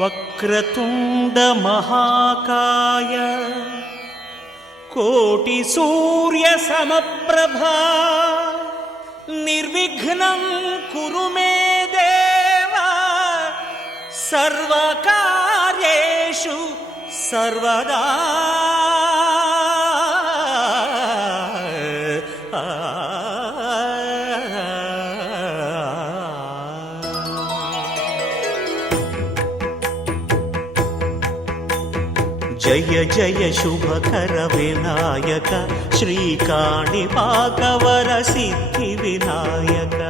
వక్రతుండ మహాకాయ కోటి సూర్య సమప్రభా నిర్విఘ్నం కురు మే దేవ సర్వకార్యేషు సర్వదా. జయ జయ శుభకర వినాయక శ్రీకాణిపాకవర సిద్ధి వినాయక.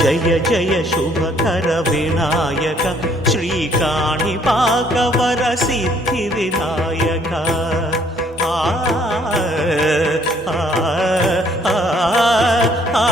జయ జయ శుభకర వినాయక శ్రీకాణిపాకవర సిద్ధి వినాయక. ఆ ఆ ఆ ఆ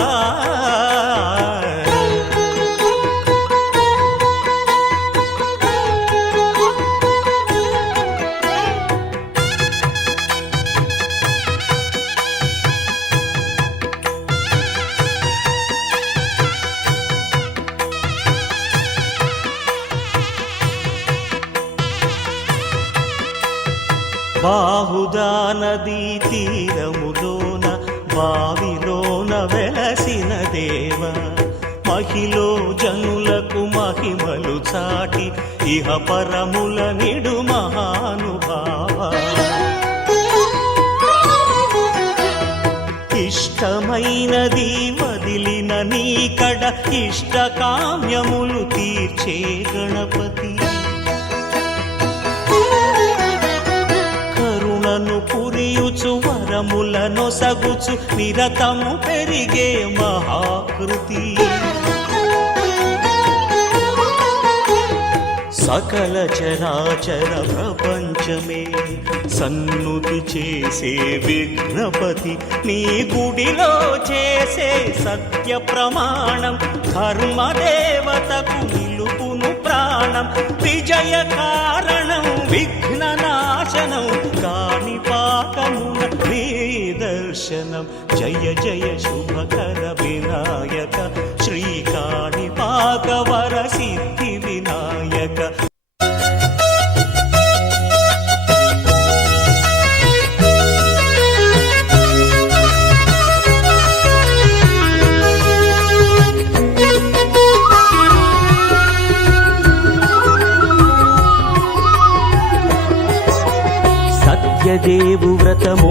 బాహుదా నదీ తీరములోన బావిలోన వెలసిన దేవ మహిలో జనులకు మహిమలు చాటి ఇహ పరముల నిడు మహానుభావ. ఇష్టమైనది వదిలిన నీకడ ఇష్ట కామ్యములు తీర్చే గణపతి. కరుణను పురియుచు వరములను సగుచు నిరతము పెరిగే మహాకృతి. సకల చరాచర ప్రపంచమే సన్నుతి చేసే విఘ్నపతి. నీ గుడిలో చేసే సత్య ప్రమాణం ధర్మదేవతకు నిలుపును ప్రాణం. విజయ కారణం విఘ్న నాశనం కాణిపాకమున నీ దర్శనం. జయ జయ శుభకర వినాయక శ్రీకాణిపాకవర సిద్ధి వినాయక. సత్యదేవు వ్రతము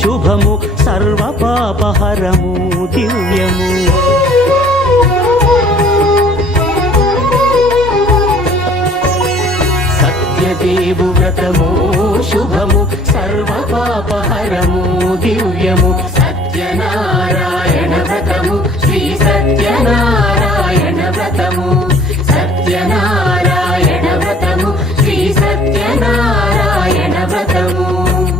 శుభము సర్వ పాపహరము దివ్యము. సత్యదేవు వ్రతము శుభము సర్వ పాపహరము దివ్యము. సత్యనారాయణ వ్రతము శ్రీ సత్యనారాయణ వ్రతము. సత్యనారాయణ వ్రతము శ్రీ సత్యనారాయణ వ్రతము.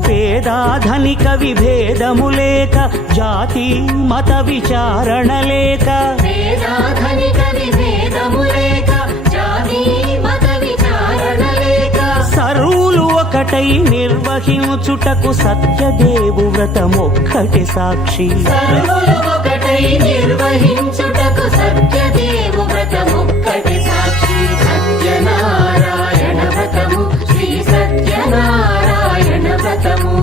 పేదాధనిక విభేదము లేక జాతి మత విచారణ లేక. పేదాధనిక విభేదము లేక జాతి మత విచారణ లేక. సర్వులు ఒకటై నిర్వహించుటకు సత్యదేవు వ్రతమొక్కటి సాక్షి. సర్వులు ఒకటై నిర్వహించుటకు సత్యదేవు వ్రతమొక్కటి సాక్షి. సత్యనారాయణ వ్రతము శ్రీ సత్యనారాయణ వ్రతము.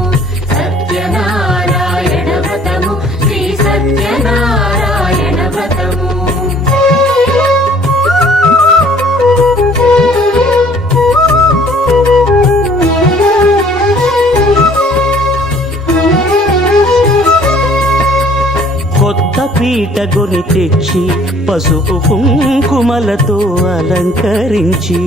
సత్యనారాయణ వ్రతము శ్రీ సత్యనారాయణ వ్రతము. కొత్త పీట గొని తెచ్చి పసుపు కుంకుమలతో అలంకరించి.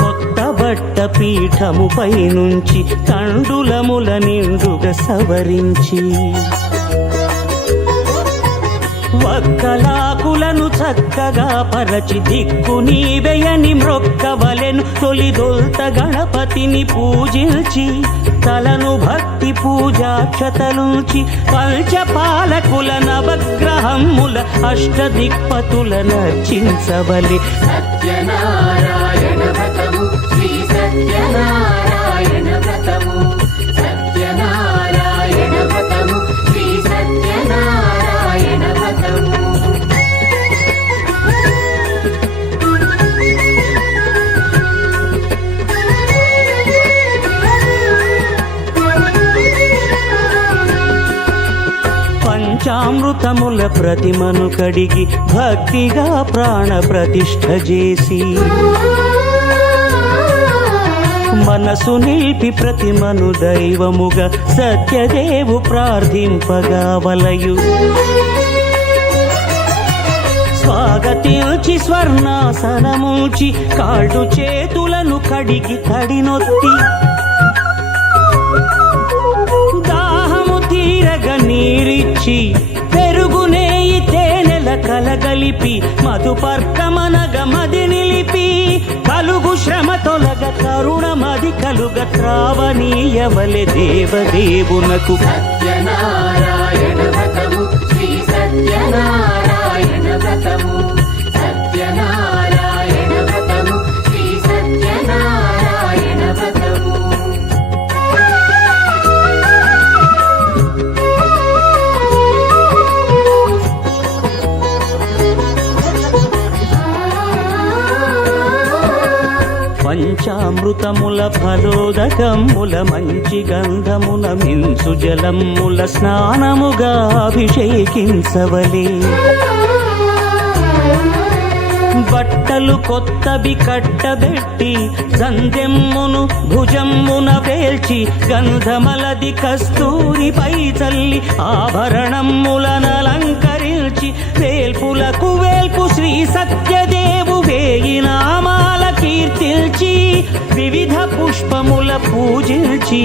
కొత్త బట్ట పీఠముపై నుంచి తండులముల నిండుగా సవరించి. వక్కలాకులను చక్కగా పరచి దిక్కు నీవెయని మ్రొక్కవలెను. తొలిదొల్త గణపతిని పూజించి తలను భక్తి పూజాక్షతలుంచి పంచపాలకుల నవగ్రహముల అష్టదిక్పతుల నర్చించవలె. సత్యనారాయణ వ్రతము శ్రీ సత్యనారాయణ వ్రతము. సత్యనారాయణ వ్రతము శ్రీ సత్యనారాయణ వ్రతము. పంచామృతముల ప్రతిమను కడిగి భక్తిగా ప్రాణ ప్రతిష్ఠ చేసి మనసు నిలిపి ప్రతిమను దైవముగా సత్యదేవు ప్రార్థింపగా వలయు. స్వాగతించి స్వర్ణాసనముంచి కాళ్ళు చేతులను కడిగి తడినొత్తి దాహము తీరగ నీరిచ్చి పెరుగు నేయి తేనెల కలగలిపి మధుపర్కమనగ మది నిలిపి కలుగు శ్రమ తొలగ కరుణమది కలుగ త్రావనీయవలె దేవదేవునకు. సత్యనారాయణ వ్రతము శ్రీ సత్యనారాయణ వ్రతము సత్యనారాయణ వ్రతము శ్రీ సత్యనారాయణ వ్రతము. పంచామృతముల ఫలోదకముల మంచి గంధమున మించు జలముల స్నానముగా అభిషేకించవలే. బట్టలు కొత్తవి కట్టబెట్టి సందెమ్మును భుజమ్మున వేల్చి గంధమలది కస్తూరిపై చల్లి ఆభరణములనలంకరించి వేల్పులకు వేల్పు శ్రీ సత్యదేవు వేయి నామాల కీర్తిల్చి వివిధ పుష్పముల పూజించి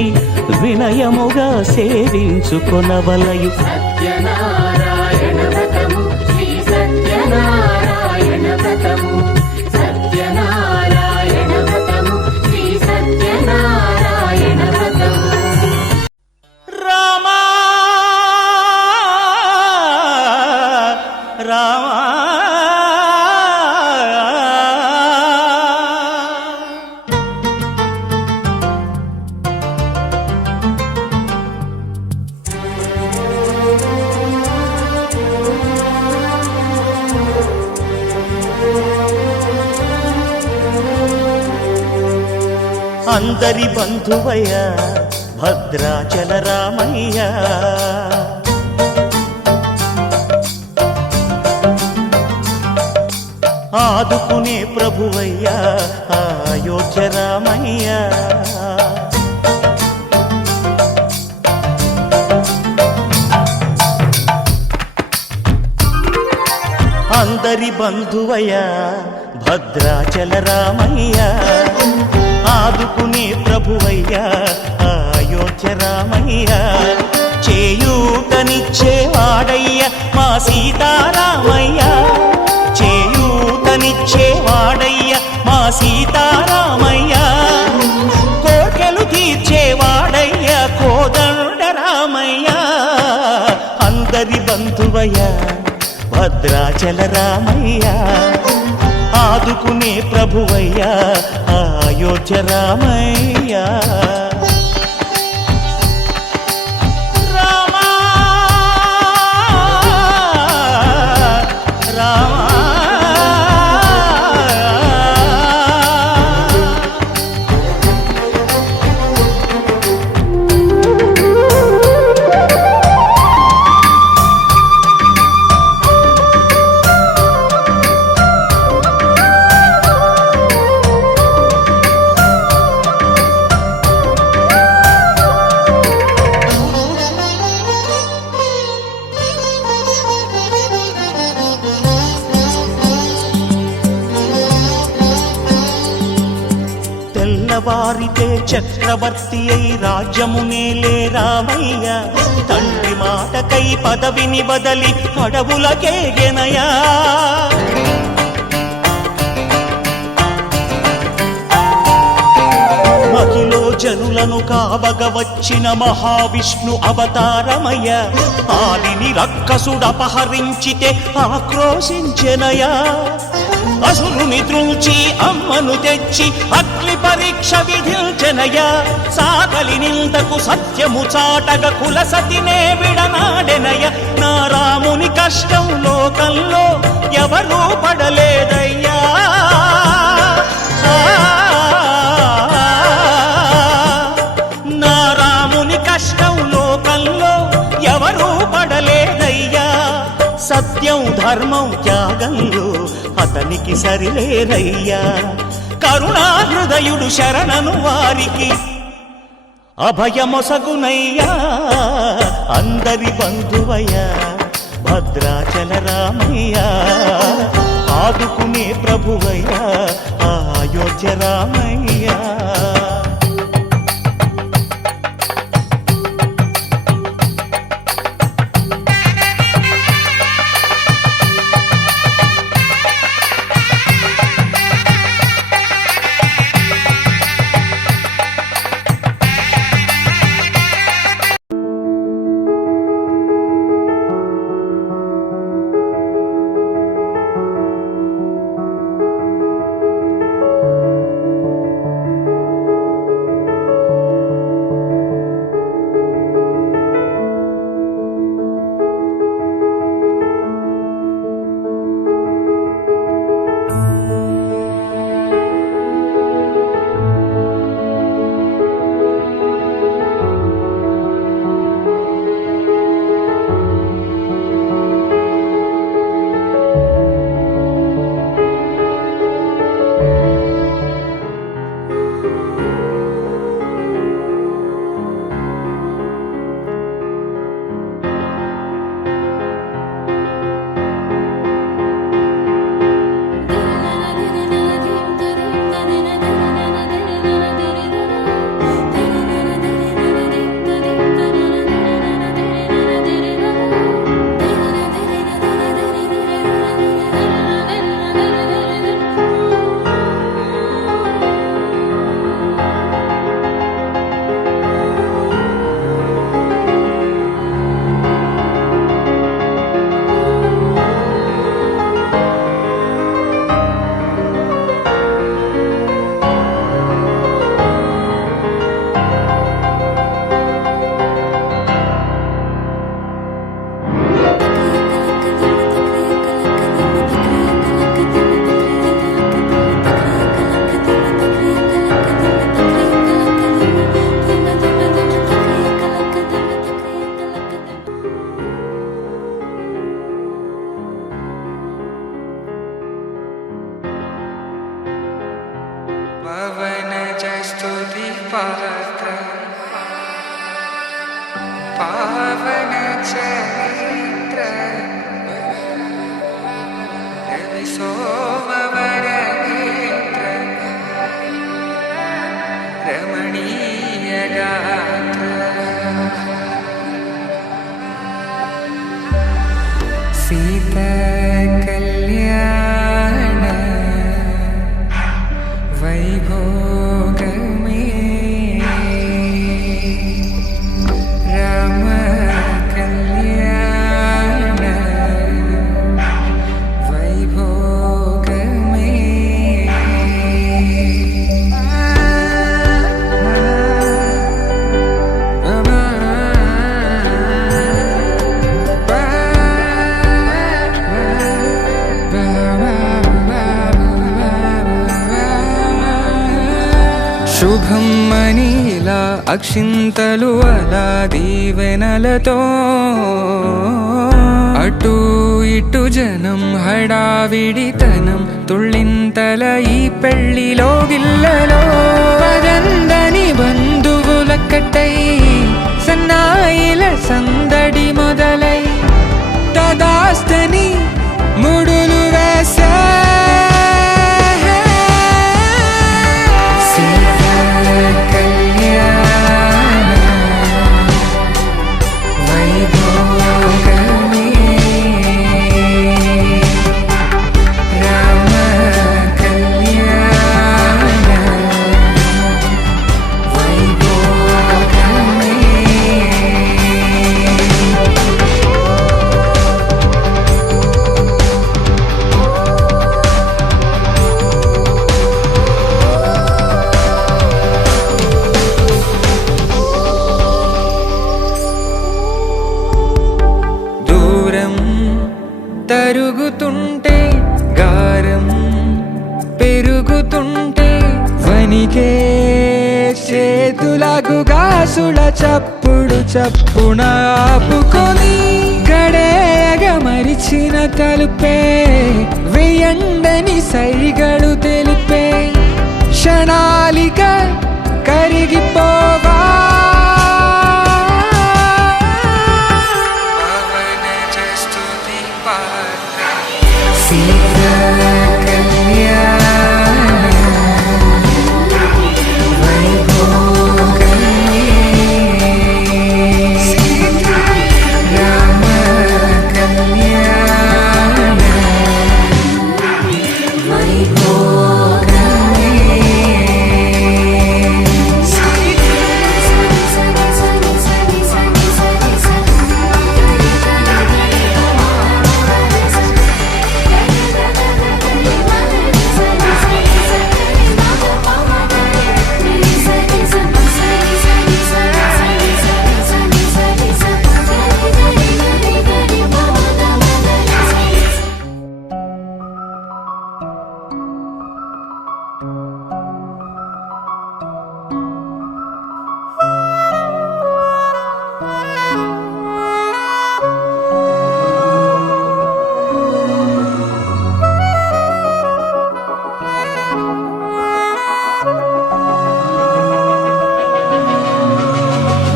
వినయముగా సేవించుకొనవలయు. సత్యనారాయణ వ్రతము శ్రీ సత్యనారాయణ వ్రతము సత్యనారాయణ వ్రతము శ్రీ సత్యనారాయణ వ్రతము. రామా రామా అందరి బంధువయ్య భద్రాచల రామయ్య, ఆదుకునే ప్రభువయ్య అయోధ్య రామయ్య. అందరి బంధువయ్య భద్రాచల రామయ్య, ఆదుకునే ప్రభువయ్య అయోధ్య రామయ్య. చేయూతనిచ్చేవాడయ్య మా సీతారామయ్య, చేయూతనిచ్చేవాడయ్య మా సీతారామయ్య. కోర్కెలు తీర్చేవాడయ్య కోదండ రామయ్య. అందరి బంధువయ్య భద్రాచల రామయ్య, ఆదుకునే ప్రభువయ్య అయోధ్య రామయ్య. రామా రామా తెల్లవారితే చక్రవర్తి అయి రాజ్యమునేలే రామయ్య, తండ్రి మాటకై పదవిని బదలి అడవులకేగెనయా. మహిలో జనులను కావగ వచ్చిన మహావిష్ణు అవతారమయ్య, ఆలిని రక్కసుడపహరించితే ఆక్రోశించెనయా. అసురుని త్రుంచి అమ్మను తెచ్చి అగ్ని పరీక్ష విధించెనయ. సాగలి నిందకు సత్యము చాటగ కుల సతినే విడనాడెనయ. నా రాముని కష్టం లోకంలో ఎవరూ పడలేదయ్యా. నా రాముని కష్టం లోకంలో ఎవరూ పడలేదయ్యా. ధర్మం త్యాగంలో అతనికి సరిలేరయ్యా. కరుణా హృదయుడు శరణను వారికి అభయమొసగునయ్యా. అందరి బంధువయ్యా భద్రాచల రామయ్య, ఆదుకునే ప్రభువయ్యా అయోధ్య రామయ్య. पात्र पावन चरित्र रवि सोमवर नेत्र रमणीय गात्र सीता कल्याण वैभोग में राम कल्याण वैभोग में శుభం మనీలా అక్షింతలు అలా దీవెనలతో అటు ఇటు జనం హడావిడితనం తుళ్ళింతల ఈ పెళ్లిలో గిల్లలో పదందని బంధువులక్కటై సన్నాయిల సందడి మొదలై తదాస్తని ముడులు వేసే తరుగుతుంటే గారం పెరుగుతుంటే వనికే చేతులకు గాసుల చప్పుడు చప్పున ఆపుకొని గడేగ మరిచిన తలుపే వేయండని సైగలు తెలిపే క్షణాలిక కరిగిపోవా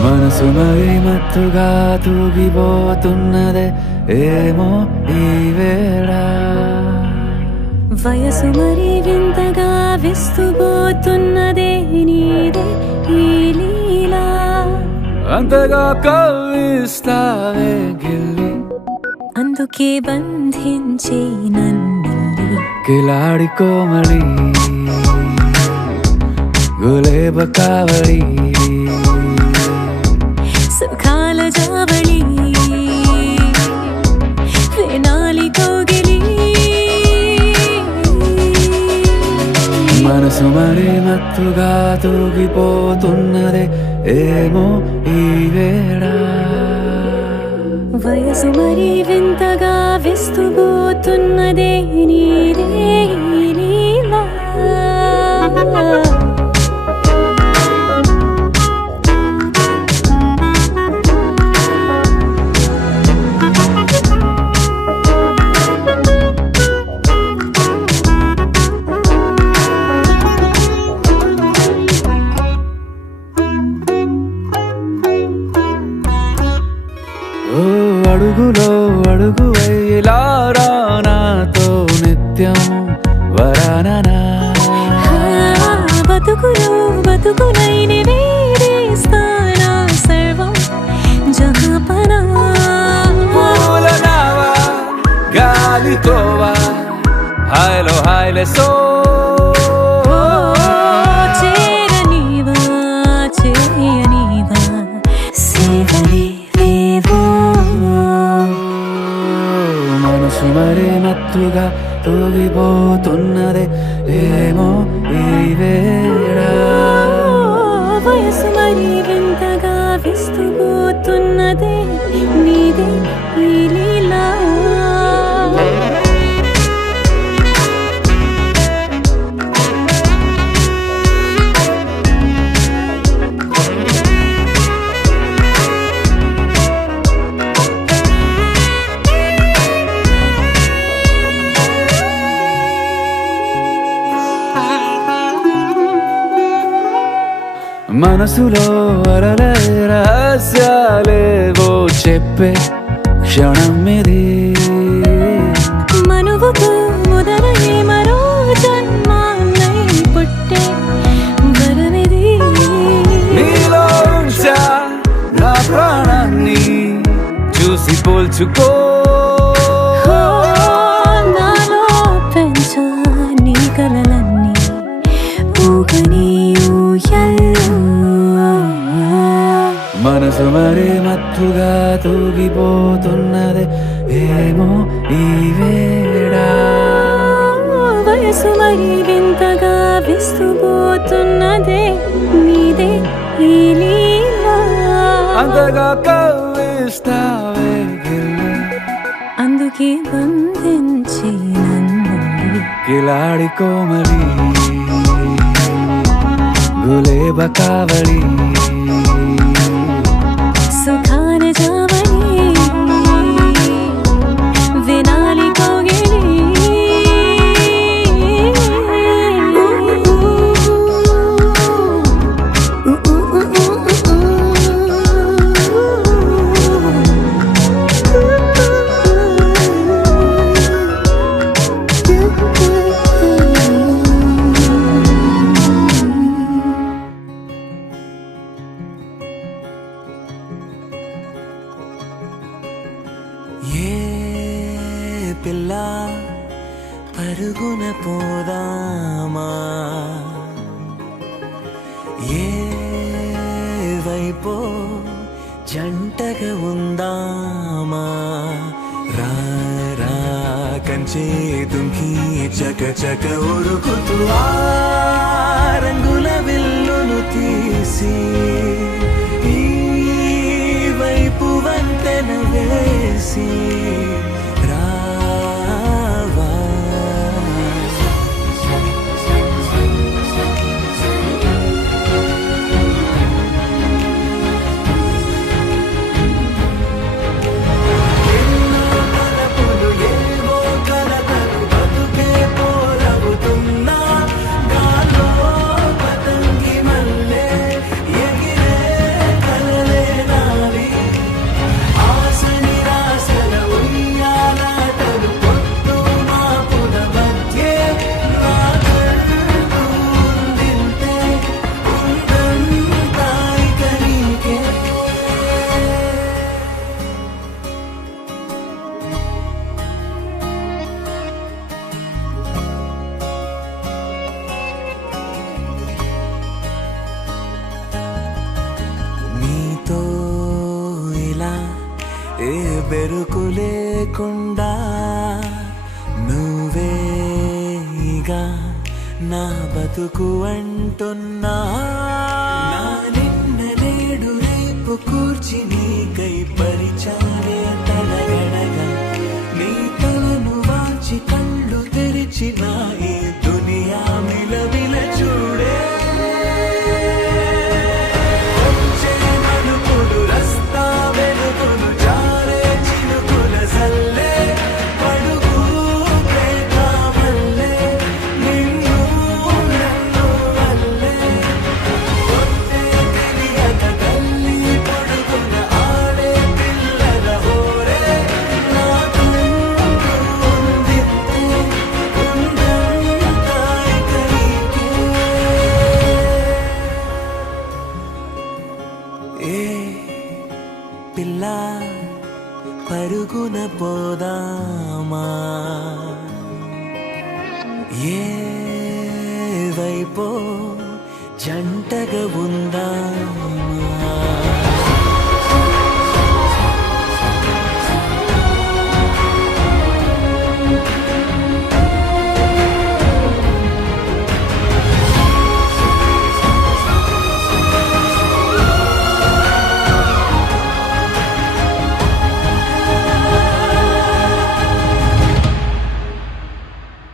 మనసు మరి మత్తుగా తూగిపోతున్నదే ఏమో ఈ వేళ వయసు మరి వింతగా విస్తుపోతున్నదే నీదే ఈ లీలా అంతగా కవ్విస్తావే గిల్లి అందుకే బంధించే నన్నిల్లి కిలాడి కోమలి గులేబ కావడి సుఖాల జావళి వేనాలి కోగిలి మనసు మరి మత్తుగా తూగిపోతున్నదే ఏమో ఈ వేళ వయసు మరి వింతగా విస్తుపోతున్నదే నీదే ఈ లీలా ఓ అడుగులో అడుగు వేలారా నాతో నిత్యం వరాననా బతుకులో బతుకులైన వేరేస్తానా సర్వం జహాపనా పూలనావా గాలితోవా హాయ్లో హాయ్లే సో చేరనీవా చేయనీవా సేవలే మనసు మరి మత్తుగా తూగిపోతున్నదే ఏమో ఈ వేళ వయసు మరి వింతగా విస్తుపోతున్నదే నీదే ఈ లీలా మనసులో అరలే రహస్యాలేవో చెప్పే క్షణం ఇది మనువుకు మొదలై మరో జన్మాన్నై పుట్టే వరమిది నీలో ఉంచా నా ప్రాణాన్ని చూసి పోల్చుకో నాలో పెంచా నీ కలలన్నీ ఊగని మనసు మరి మత్తుగా తూగిపోతున్నదే ఏమో ఈ వేళ వయసు మరి వింతగా విస్తుపోతున్నదే నీదే ఈ లీలా అంతగా కవ్విస్తావే గిల్లి అందుకే బంధించి నన్ను కిలాడి కోమలి గులేబ కావడి సుఖాన జావళి పరుగున పోదామా ఏ వైపో జంటగా ఉందామా రా రా కంచే తుంకి చక చక ఉరుకుతూ ఆ రంగుల విల్లును తీసి ఈ వైపు వంతెన వేసి రావా ఎన్నో తలపులు ఏవో కలతలు బతుకే పోలవుతున్నా గాలో పతంగి మల్లె ఎగిరే కలలే నావి ఆశ నిరాశల ఉయ్యాలాటలు పొద్దు మాపుల మధ్యే నా కళ్ళు ఉందింతే ఉందంతా ఇక నీకే నీతో ఇలా ఏ బెరుకు లేకుండా నువ్వేగా నా బతుకు అంటున్నా నా నిన్న నేడు రేపు కూర్చి నీకై పరిచాలే తడగడగా నీ తలను వాచి కళ్ళు తెరిచిన ఈ దునియా మిలమిల చూడే వచ్చే మలుపులు రస్తా వెలుగులు జారే చినుకుల సల్లే పడుగు ప్రేమ వల్లే నిన్ను నన్ను వల్లే కొట్టే తెలియక తల్లి పొడుగున ఆడే పిల్లల హోరే నా తుండు ఉందితే ఉందంతా ఇక నీకే ఏ పిల్ల పరుగున పోదామా ఏ వైపో జంటగా ఉందామా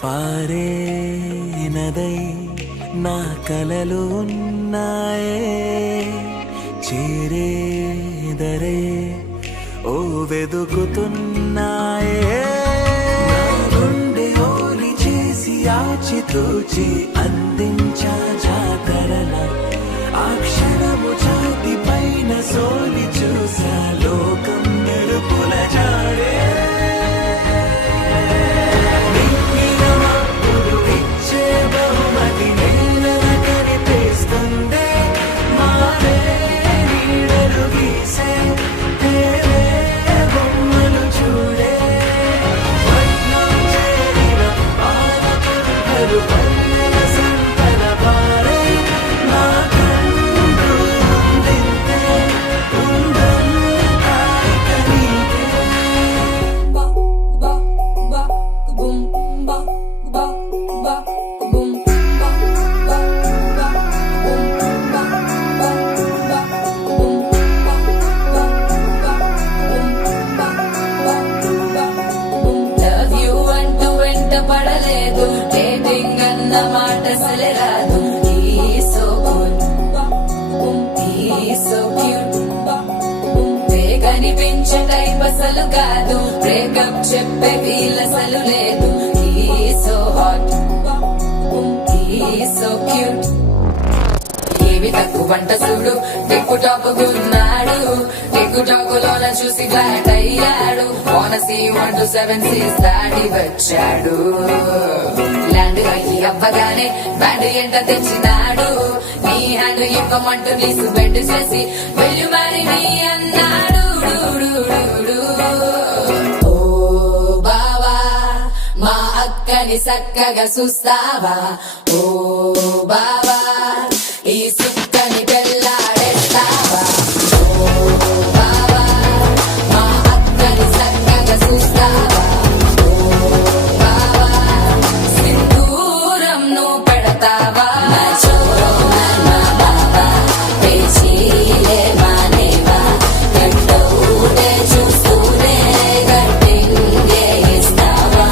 పారే నదై నా కలలు ఉన్నాయే చేరేదరే ఓ వెదుకుతున్నాయే నా గుండె ఓలి చేసి ఆచితూచి అందించా జాతరల ఆ క్షణము ఛాతి పైన సోలి చూసా లోకం మెరుపుల జాడే బహుమతి నేలన కనిపిస్తుంది మారే నీడలు గీసే తేరే బొమ్మలు చూడే వడ్లం చేరిన పాలకులు పల్లెల సంతల పారే నా కళ్ళు ఉందింతే ఉందంతా ఇక నీకే లవ్ యూ అంటూ వెంట పడలేదు డేటింగ్ అన్న మాట అసలే రాదు సో గుడ్ సో క్యూట్ కనిపించే టైప్ అసలు కాదు బ్రేకప్ చెప్పే వీల్ అసలు లేదు సో హాట్ సో క్యూట్ ఏవి తక్కువ వంట చూడు టిక్కు టాప్ గున్నాడు టిక్కు టాక్ లోన చూసి గ్లాట్ అయ్యాడు వానసీ 1 to 7 సీస్ దాటి వచ్చాడు ల్యాండ్ అయ్యి అవ్వగానే బ్యాండ్ ఎంట తెచ్చినాడు నీ హ్యాండ్ ఇవ్వమంటూ నీసు బెడ్ చేసి వెళ్ళు మరి నీ అన్నాడు ఓ బావా మా అక్క సుక్కని సక్కగా చూస్తావా ఓ బావా ఈ సుక్కని పెళ్ళాడేస్తావా ఓ బావా మా అక్కని సక్కగా చూస్తావా ఓ బావా సింధూరం నువ్వు పెడతావా నా చోరో నా బావా పేచీలే మానేవా గంటూనే చూస్తూనే గట్టింగే ఇస్తావా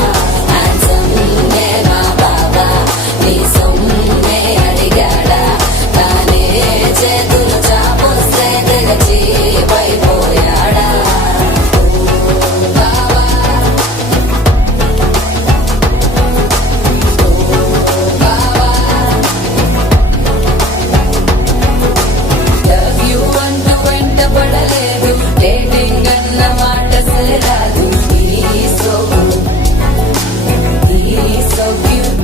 హ్యాండ్సమ్నే మా బావా నీ సొమ్మే అడిగాడా తానే చేతులు చాపొస్తే తెగచి పైపోయాడా బావా లవ్ యూ అంటూ వెంట పడలేదు డేటింగ్ అన్న మాట సరిరాదు ఈ సో క్యూట్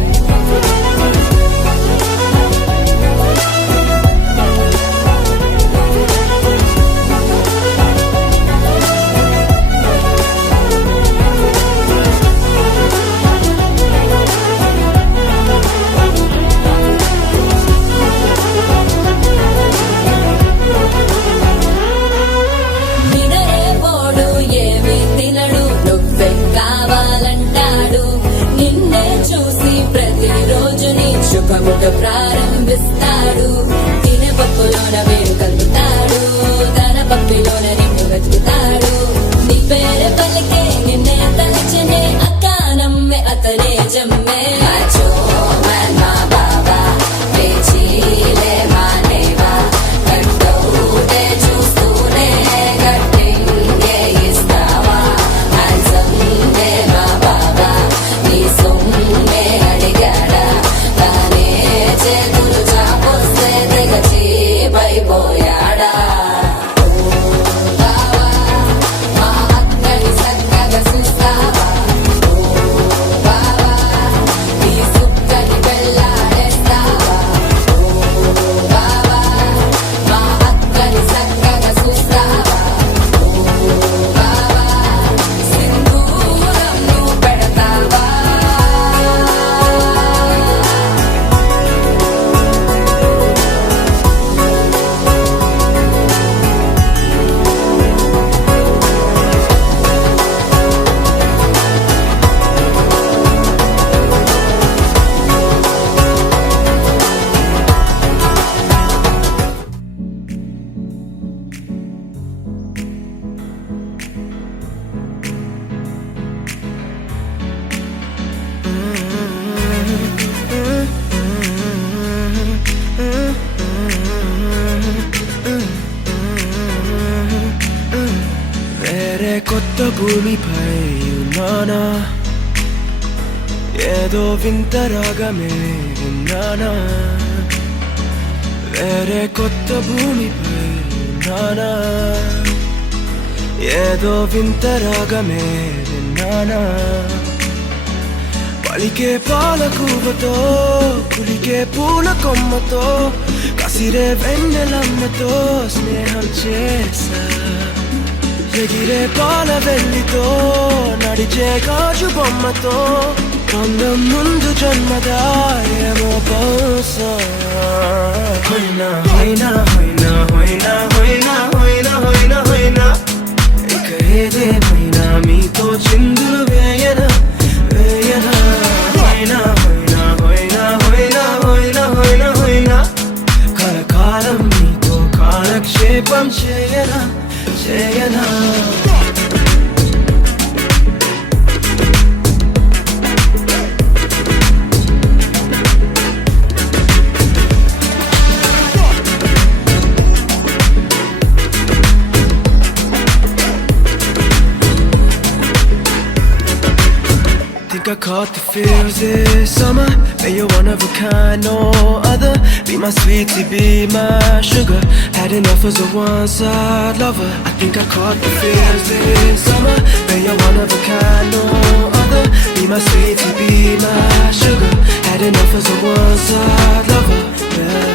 నినరే పోడు ఏమి తినడు నువ్వే కావాలంటాడు నిన్నే చూసి ప్రతిరోజు నీ శుభముట ప్రారంభిస్తాడు తినే పప్పులోన వేడు కలుపుతాడు తన పప్పిలోన నిన్ను వెతుకుతాడు నీ పేరే పలికే నిన్నే తలచనే అక్క నమ్మే అతనే జమ్మే అచ్చో మా బాబా పేచీలే మానేవా గంటూనే చూస్తూనే గట్టింగే ఇస్తావా హ్యాండ్సమ్నే మా బాబా నీ సొమ్మే అడిగాడా తానే చేతులు చాపొస్తే తెగచి పైపోయాడా బావా మా అక్కని సక్కగా చూస్తావా బావా నీ సుక్కని పెళ్ళాడేస్తావా బావా మా అక్కని సక్కగా చూస్తావా బావా సింధూరం నువ్వు పెడతావా వేరే కొత్త భూమిపై ఉన్నానా ఏదో వింత రాగమే విన్నానా వేరే కొత్త భూమిపై ఉన్నానా ఏదో వింత రాగమే విన్నానా పలికే పాల కూవతో కులికే పూల కొమ్మతో కసిరే వెన్నెలమ్మతో స్నేహం చేసా ఎగిరే పాల వెల్లితో నడిచే గాజు బొమ్మతో అందం ముందు జన్మదా ఏమో బహుశా హోయినా హోయినా హోయినా హోయినా హోయినా హోయినా హోయినా హోయినా ఇక ఏదేమైనా మీతో చిందులు వేయనా వేయనా హోయినా హోయినా హోయినా హోయినా హోయినా హోయినా హోయినా కలకాలం మీతో కాలక్షేపం చేయనా చేయనా Think I caught the feels this summer. Man, you're one of a kind, no other. Be my sweetie, be my sugar. Had enough as a one-side lover. I think I caught the feels this summer. Man, you're one of a kind, no other. Be my sweetie, be my sugar. Had enough as a one-side lover. Yeah.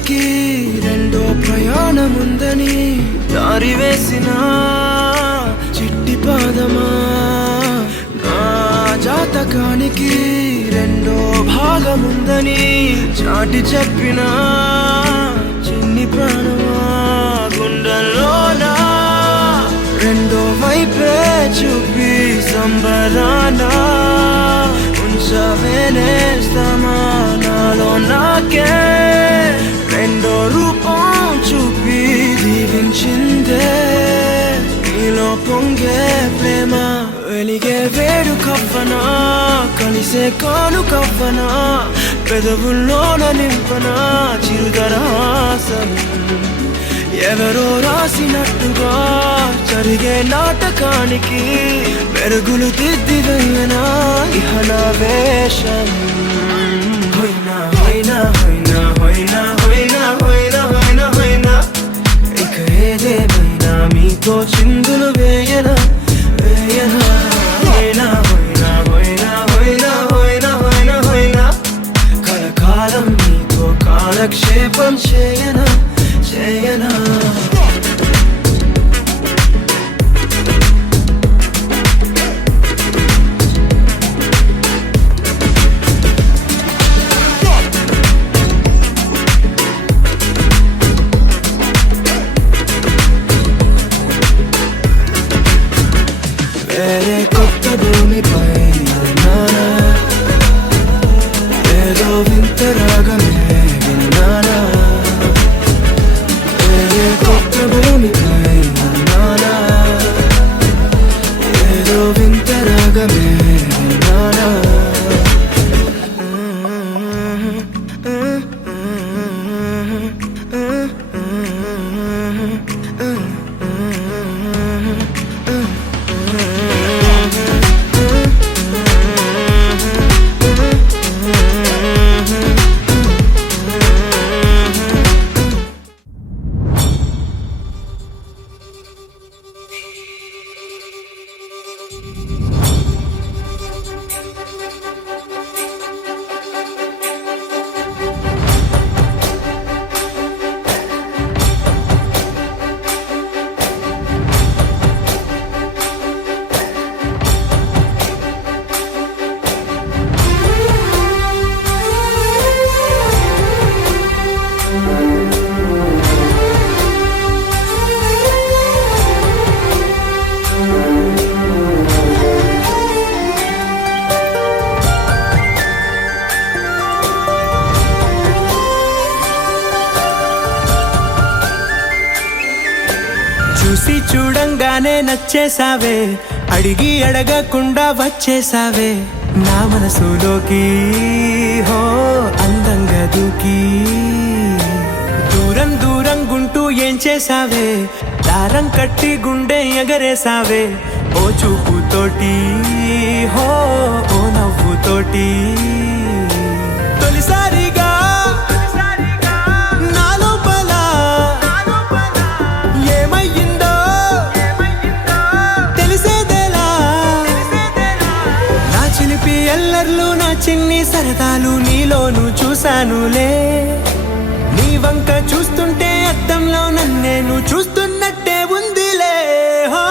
జాతకానికి రెండో ప్రయాణముందని దారి వేసిన చిట్టి పాదమా, నా జాతకానికి రెండో భాగముందని చాటి చెప్పిన చిన్ని ప్రాణమా, గుండెల్లోనా రెండో వైపే చూపి సంబరాన ఉంచవేనేస్తామా, నాలో నాకే రెండో రూపం చూపి దీవించిందే నీలో పొంగే ప్రేమ. వెలిగే వేడు కవ్వనా, కలిసే కాను కవ్వనా, పెదవుల్లోన నింపనా చిరుదరాసం. ఎవరో రాసినట్టుగా జరిగే నాటకానికి మెరుగులు దిద్దివైనా ఇహన వేషం. హొయినా హొయినా హొయినా హొయినా హొయినా హొయినా హొయినా హొయినా, ఇక ఏదేమైనా మీతో చిందులు వేయనా వేయనా. హొయినా హొయినా హొయినా హొయినా హొయినా హొయినా హొయినా, కలకాలం మీతో కాలక్షేపం చేయనా చేయనా. వేరే కొత్త భూమిపై నానా ఏదో వింత రాగమే విన్నానా, వేరే కొత్త భూమిపై నానా ఏదో వింత రాగమే విన్నానా. చూసి చూడంగానే నచ్చేసావే, అడిగి అడగకుండా వచ్చేసావే నా మనసులోకి. హో అందంగా దూకి దూరం దూరం గుంటూ ఏం చేసావే, దారం కట్టి గుండె ఎగరేసావే ఓ చూపుతోటి. హో ఓ నవ్వుతోటి తొలిసారిగా ఎల్లర్లు నా చిన్ని సరదాలు నీలోను చూశానులే. నీ వంక చూస్తుంటే అద్దంలో నన్నేను చూస్తున్నట్టే ఉందిలే. హో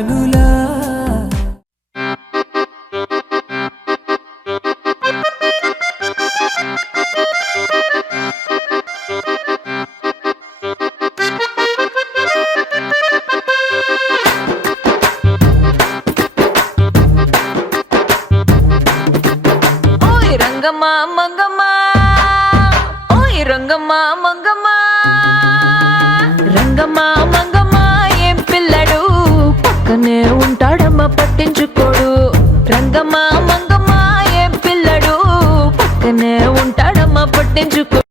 చేశానులా ఓయ్ రంగమ్మ మంగమ్మ ఓయ్ రంగమ్మ మంగమ్మ రంగమ్మ మంగమ్మ ఏం పిల్లడు పక్కనే ఉంటాడమ్మ పట్టించుకోడు రంగమ్మ మంగమ్మ ఏం పిల్లడు పక్కనే ఉంటాడమ్మ పట్టించుకో